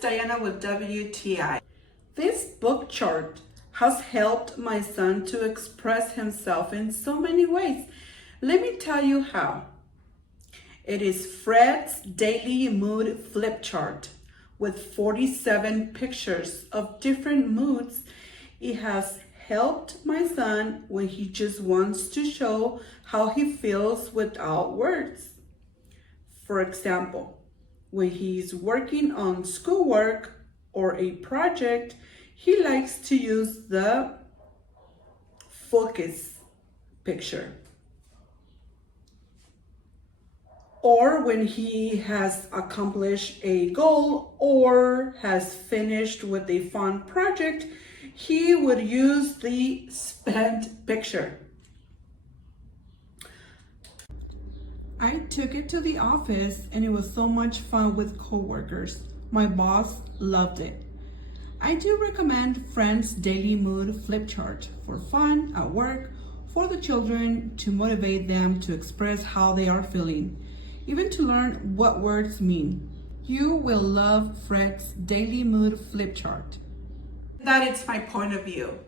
Diana with WTI. This book chart has helped my son to express himself in so many ways. Let me tell you how. It is Fred's Daily Mood Flip Chart with 47 pictures of different moods. It has helped my son when he just wants to show how he feels without words. For example, when he's working on schoolwork or a project, he likes to use the focus picture. Or when he has accomplished a goal or has finished with a fun project, he would use the spent picture. I took it to the office and it was so much fun with coworkers. My boss loved it. I do recommend Friends Daily Mood Flip Chart for fun at work, for the children to motivate them to express how they are feeling, even to learn what words mean. You will love Fred's Daily Mood Flip Chart. That is my point of view.